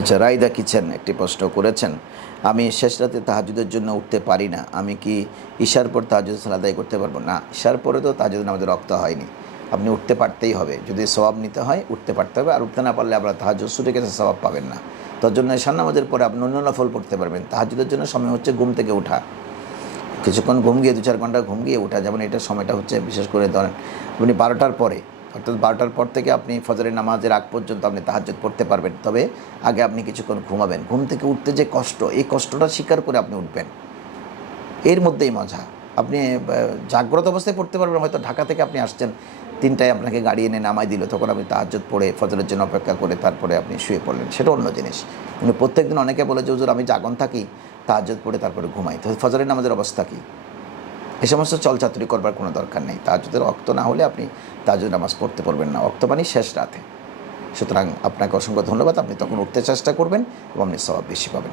আচ্ছা, রাইদা কিচেন একটি প্রশ্ন করেছেন। আমি শেষ রাতে তাহাজ্জুদের জন্য উঠতে পারি না। আমি কি ইশার পর তাহাজ্জুদের সালাত আদায় করতে পারবো? না, ইশার পরে তো তাহাজ্জুদের নামাজের রক্ত হয়নি। আপনি উঠতে পারতেই হবে। যদি সওয়াব নিতে হয় উঠতে পারতে হবে। আর উঠতে না পারলে আপনার তাহাজ্জুদ ছুটে গেছে, সওয়াব পাবেন না। তার জন্য ঈশার নামাজের পরে আপনি অন্য নফল পড়তে পারবেন। তাহাজ্জুদের জন্য সময় হচ্ছে ঘুম থেকে ওঠা। কিছুক্ষণ ঘুম গিয়ে 2-4 ঘন্টা ঘুম গিয়ে ওঠা, যেমন এটার সময়টা হচ্ছে বিশেষ করে ধরেন আপনি 12টার পরে, অর্থাৎ 12টার পর থেকে আপনি ফজরের নামাজের আগ পর্যন্ত আপনি তাহাজ্জুদ পড়তে পারবেন। তবে আগে আপনি কিছুক্ষণ ঘুমাবেন। ঘুম থেকে উঠতে যে কষ্ট, এই কষ্টটা স্বীকার করে আপনি উঠবেন। এর মধ্যেই মজা। আপনি জাগ্রত অবস্থায় পড়তে পারবেন। হয়তো ঢাকা থেকে আপনি আসছেন, 3টায় আপনাকে গাড়ি এনে নামায় দিল, তখন আপনি তাহাজ্জুদ পড়ে ফজরের জন্য অপেক্ষা করে তারপরে আপনি শুয়ে পড়লেন, সেটা অন্য জিনিস। কিন্তু প্রত্যেকদিন অনেকে বলে যে হুজুর আমি জাগন থাকি, তাহাজ্জুদ পড়ে তারপরে ঘুমাই, তো ফজরের নামাজের অবস্থা কী? এ সমস্ত চলচাতুরি করবার কোনো দরকার নেই। তাহাজ্জুদের ওয়াক্ত না হলে আপনি তাহাজ্জুদ নামাজ পড়তে পারবেন না। ওয়াক্ত মানে শেষ রাতে। সুতরাং আপনাকে অসংখ্য ধন্যবাদ। আপনি তখন উঠতে চেষ্টা করবেন এবং আপনি সওয়াব বেশি পাবেন।